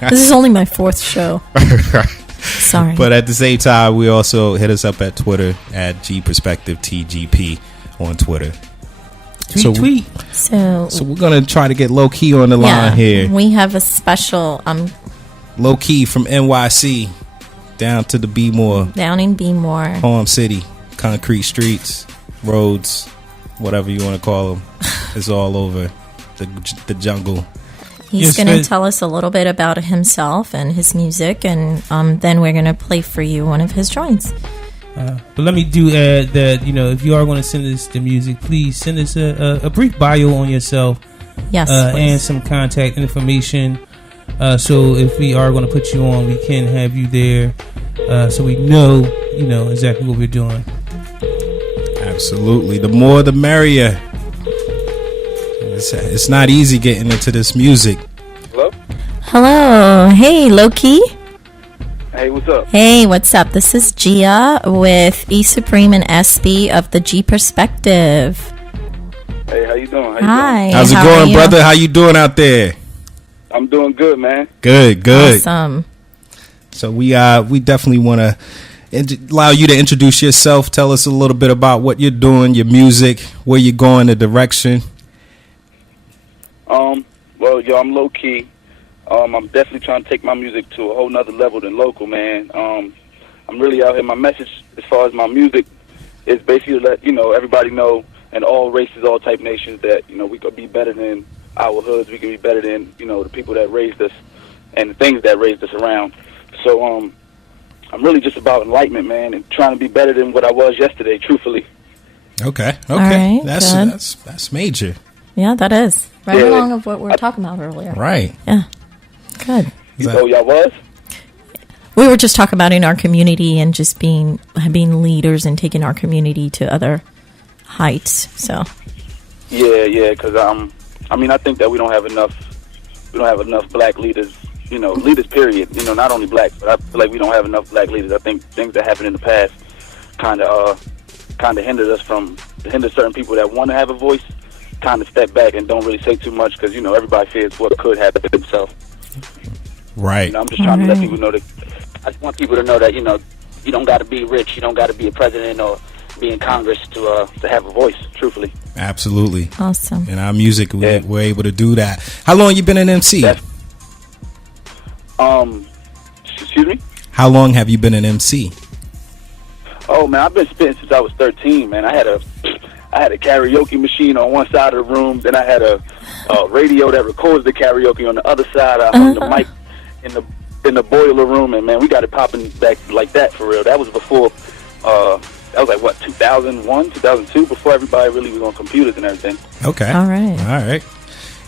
This is only my fourth show. Sorry. But at the same time, we also hit us up at Twitter at GPerspectiveTGP on Twitter. Tweet. So we're gonna try to get LoKey on the line here. We have a special LoKey from NYC down to the Bmore, down in Bmore, Palm City, concrete streets, roads, whatever you want to call them. It's all over the jungle. He's going to tell us a little bit about himself and his music, and then we're going to play for you one of his joints. But let me do add that, if you are going to send us the music, please send us a brief bio on yourself. Yes, and some contact information. So if we are going to put you on, we can have you there, so we know, exactly what we're doing. Absolutely. The more the merrier. It's not easy getting into this music. Hello. Hey, LoKey. Hey, what's up? Hey, what's up? This is Gia with E Supreme and SB of the G Perspective. Hey, how you doing? Hi. How's it going, brother? How you doing out there? I'm doing good, man. Good. Awesome. So we definitely want to allow you to introduce yourself. Tell us a little bit about what you're doing, your music, where you're going, the direction. Well, I'm LoKey. I'm definitely trying to take my music to a whole nother level than local, man. I'm really out here. My message as far as my music is basically to let, everybody know, and all races, all type nations, that, we could be better than our hoods. We could be better than, the people that raised us and the things that raised us around. So, I'm really just about enlightenment, man, and trying to be better than what I was yesterday, truthfully. Okay. All right, that's major. Yeah, that is. Right along of what we were talking about earlier. Right. Yeah. Good. Oh, y'all was? We were just talking about in our community and just being leaders and taking our community to other heights. So. Yeah, because I think that we don't have enough black leaders. Leaders. Period. Not only black, but I feel like we don't have enough black leaders. I think things that happened in the past kind of hindered certain people that want to have a voice. Kind of step back and don't really say too much because everybody fears what could happen to themselves. Right. I'm just trying to let people know that. I just want people to know that you don't got to be rich, you don't got to be a president or be in Congress to have a voice. Truthfully. Absolutely. Awesome. In our music, we're able to do that. How long you been an MC? Excuse me. How long have you been an MC? Oh man, I've been spitting since I was 13. Man, I had a karaoke machine on one side of the room. Then I had a radio that records the karaoke on the other side. I hung the mic in the boiler room, and man, we got it popping back like that for real. That was before. That was like 2001, 2002, before everybody really was on computers and everything. Okay. All right.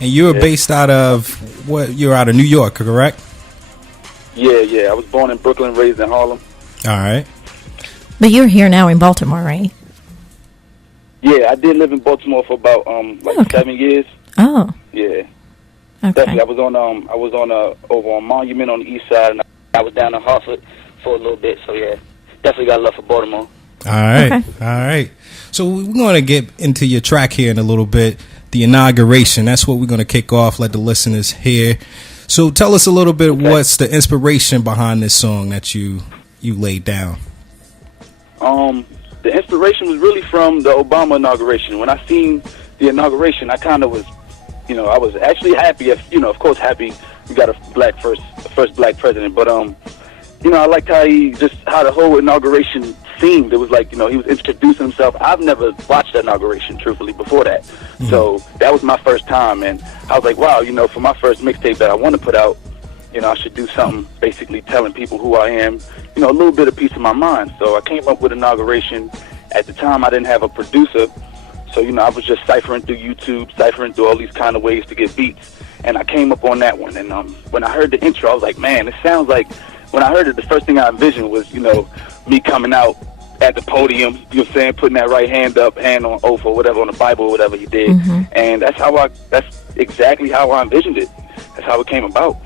And you were based out of what? You're out of New York, correct? Yeah. I was born in Brooklyn, raised in Harlem. All right. But you're here now in Baltimore, right? Yeah, I did live in Baltimore for about 7 years. Oh. Yeah. Okay. Definitely. I was on over on Monument on the east side, and I was down in Hartford for a little bit. So yeah, definitely got love for Baltimore. All right. So we're going to get into your track here in a little bit. The inauguration. That's what we're going to kick off. Let the listeners hear. So tell us a little bit. Okay. What's the inspiration behind this song that you laid down? The inspiration was really from the Obama inauguration. When I seen the inauguration, I kind of was, I was actually happy. Of course, happy we got a first black president. But I liked how the whole inauguration seemed. It was like he was introducing himself. I've never watched the inauguration, truthfully, before that. Mm-hmm. So that was my first time, and I was like, wow, for my first mixtape that I want to put out, I should do something basically telling people who I am, a little bit of peace of my mind. So I came up with inauguration. At the time, I didn't have a producer, so, I was just ciphering through YouTube, ciphering through all these kind of ways to get beats, and I came up on that one. And when I heard the intro, I was like, man, it sounds like, when I heard it, the first thing I envisioned was, me coming out at the podium, putting that right hand up, hand on oath or whatever, on the Bible or whatever he did. Mm-hmm. And that's exactly how I envisioned it. That's how it came about.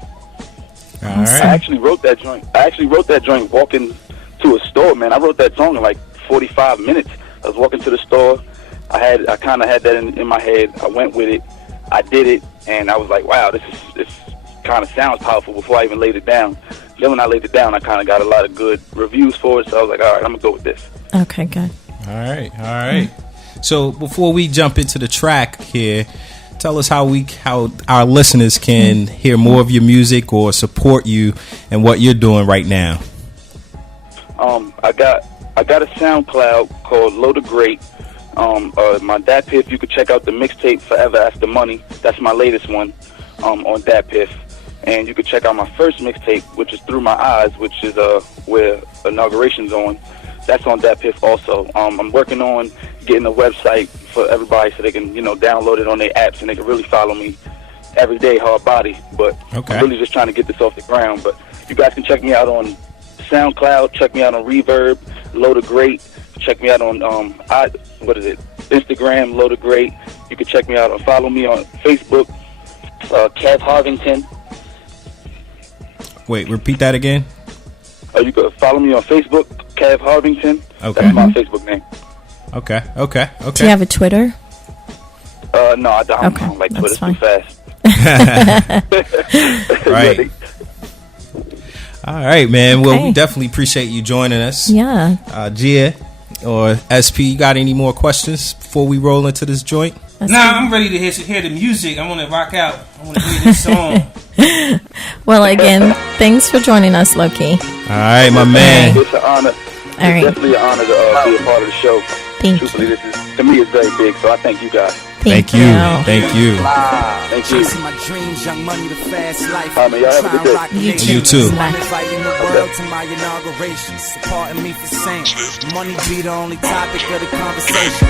All right. I actually wrote that joint walking to a store, man. I wrote that song in like 45 minutes. I was walking to the store. I kind of had that in my head. I went with it. I did it, and I was like, wow, this kind of sounds powerful before I even laid it down. Then when I laid it down, I kind of got a lot of good reviews for it. So I was like, all right, I'm gonna go with this. Okay, good. All right. So before we jump into the track here, tell us how our listeners can hear more of your music or support you and what you're doing right now. I got a SoundCloud called Low the Great. My Dat Piff, you could check out the mixtape Forever After Money. That's my latest one on Dat Piff. And you could check out my first mixtape, which is Through My Eyes, which is where Inauguration's on. That's on Dat Piff also. I'm working on getting a website for everybody so they can, download it on their apps and they can really follow me every day, hard body. But I'm really just trying to get this off the ground. But you guys can check me out on SoundCloud, check me out on Reverb, Low the Great. Check me out on Instagram, Low the Great. You can check me out and follow me on Facebook, Kev Harvington. Wait, repeat that again. You can follow me on Facebook, Kev Harvington. Okay. That's my Facebook name. Okay. Do you have a Twitter? No, I don't. Okay, I don't like that's Twitter too fast. Right. All right, man. Well, we definitely appreciate you joining us. Yeah. Gia or SP, you got any more questions before we roll into this joint? I'm ready to hear the music. I want to rock out. I want to hear this song. Well, again, thanks for joining us, LoKey. All right, my man. It's an honor. It's definitely an honor to be a part of the show. Thank Truthfully, you. To me, it's very big, so I thank you guys. Thank you. Thank you. Thank you. My dreams, young money, the fast life. All right, man, y'all have a good day. You too. I'm inviting the world to my inauguration. So pardon me for saying, money be the only topic of the conversation.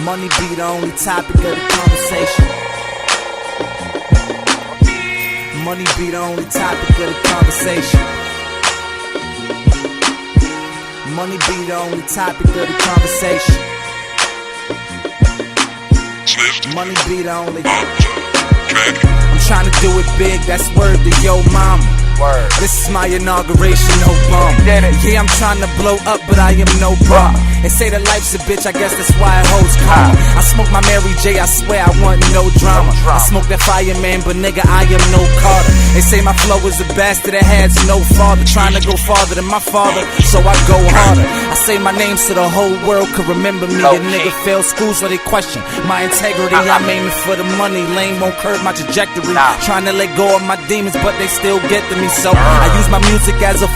Money be the only topic of the conversation. Money be the only topic of the conversation. Money be the only topic of the conversation. Money be the only. I'm trying to do it big, that's word to yo mama. This is my inauguration, no bum. Yeah, I'm trying to blow up, but I am no bum. They say that life's a bitch, I guess that's why it holds karma. I smoke my Mary J, I swear I want no drama. I smoke that fireman, but nigga, I am no Carter. They say my flow is a bastard that has no father. Trying to go farther than my father, so I go harder. I say my name so the whole world could remember me. A nigga failed school, so they question my integrity. I'm aiming for the money, lane won't curve my trajectory. Trying to let go of my demons, but they still get to me. So I use my music as a